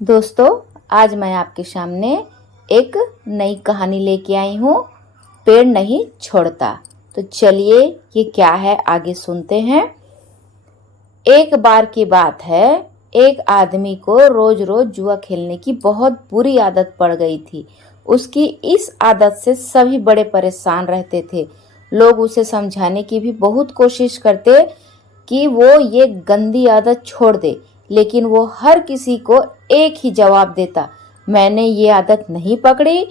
दोस्तों, आज मैं आपके सामने एक नई कहानी लेके आई हूँ। पेड़ नहीं छोड़ता। तो चलिए ये क्या है आगे सुनते हैं। एक बार की बात है, एक आदमी को रोज रोज जुआ खेलने की बहुत बुरी आदत पड़ गई थी। उसकी इस आदत से सभी बड़े परेशान रहते थे। लोग उसे समझाने की भी बहुत कोशिश करते कि वो ये गंदी आदत छोड़ दे, लेकिन वो हर किसी को एक ही जवाब देता, मैंने ये आदत नहीं पकड़ी,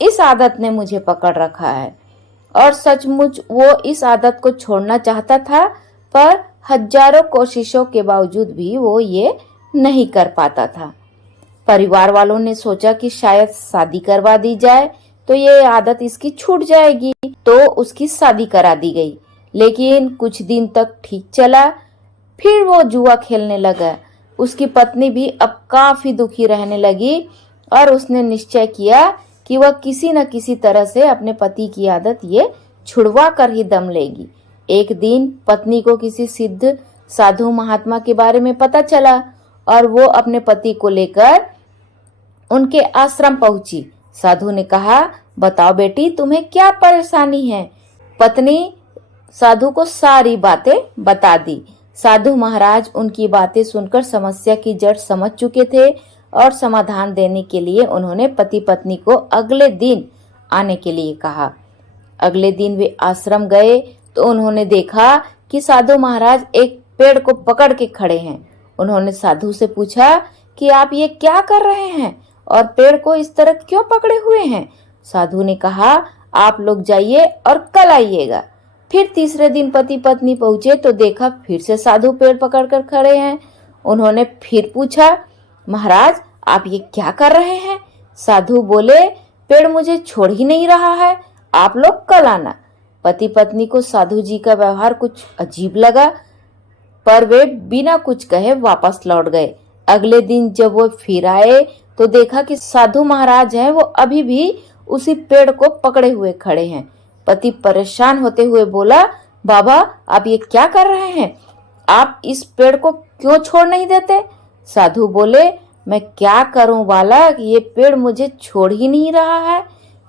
इस आदत ने मुझे पकड़ रखा है। और सचमुच वो इस आदत को छोड़ना चाहता था, पर हजारों कोशिशों के बावजूद भी वो ये नहीं कर पाता था। परिवार वालों ने सोचा कि शायद शादी करवा दी जाए तो ये आदत इसकी छूट जाएगी, तो उसकी शादी करा दी गई। लेकिन कुछ दिन तक ठीक चला, फिर वो जुआ खेलने लगा। उसकी पत्नी भी अब काफी दुखी रहने लगी और उसने निश्चय किया कि वह किसी न किसी तरह से अपने पति की आदत ये छुड़वा कर ही दम लेगी। एक दिन पत्नी को किसी सिद्ध साधु महात्मा के बारे में पता चला और वो अपने पति को लेकर उनके आश्रम पहुंची। साधु ने कहा, बताओ बेटी, तुम्हें क्या परेशानी है। पत्नी साधु को सारी बातें बता दी। साधु महाराज उनकी बातें सुनकर समस्या की जड़ समझ चुके थे और समाधान देने के लिए उन्होंने पति पत्नी को अगले दिन आने के लिए कहा। अगले दिन वे आश्रम गए तो उन्होंने देखा कि साधु महाराज एक पेड़ को पकड़ के खड़े हैं। उन्होंने साधु से पूछा कि आप ये क्या कर रहे हैं और पेड़ को इस तरह क्यों पकड़े हुए हैं। साधु ने कहा, आप लोग जाइए और कल आइएगा। फिर तीसरे दिन पति पत्नी पहुंचे तो देखा फिर से साधु पेड़ पकड़कर खड़े हैं। उन्होंने फिर पूछा, महाराज आप ये क्या कर रहे हैं। साधु बोले, पेड़ मुझे छोड़ ही नहीं रहा है, आप लोग कल आना। पति पत्नी को साधु जी का व्यवहार कुछ अजीब लगा, पर वे बिना कुछ कहे वापस लौट गए। अगले दिन जब वो फिर आए तो देखा कि साधु महाराज हैं, वो अभी भी उसी पेड़ को पकड़े हुए खड़े हैं। पति परेशान होते हुए बोला, बाबा आप ये क्या कर रहे हैं, आप इस पेड़ को क्यों छोड़ नहीं देते। साधु बोले, मैं क्या करूं बालक, ये पेड़ मुझे छोड़ ही नहीं रहा है।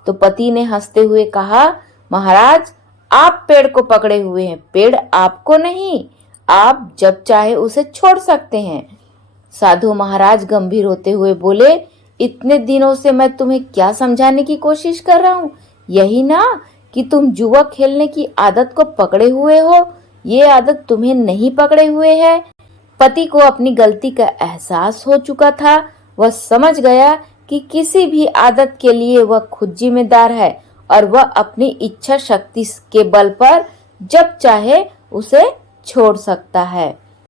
तो पति ने हंसते हुए कहा, महाराज आप पेड़ को पकड़े हुए हैं, पेड़ आपको नहीं, आप जब चाहे उसे छोड़ सकते हैं। साधु महाराज गंभीर होते हुए बोले, इतने दिनों से मैं तुम्हें क्या समझाने की कोशिश कर रहा हूँ, यही ना कि तुम जुआ खेलने की आदत को पकड़े हुए हो, ये आदत तुम्हें नहीं पकड़े हुए है। पति को अपनी गलती का एहसास हो चुका था। वह समझ गया कि किसी भी आदत के लिए वह खुद जिम्मेदार है और वह अपनी इच्छा शक्ति के बल पर जब चाहे उसे छोड़ सकता है।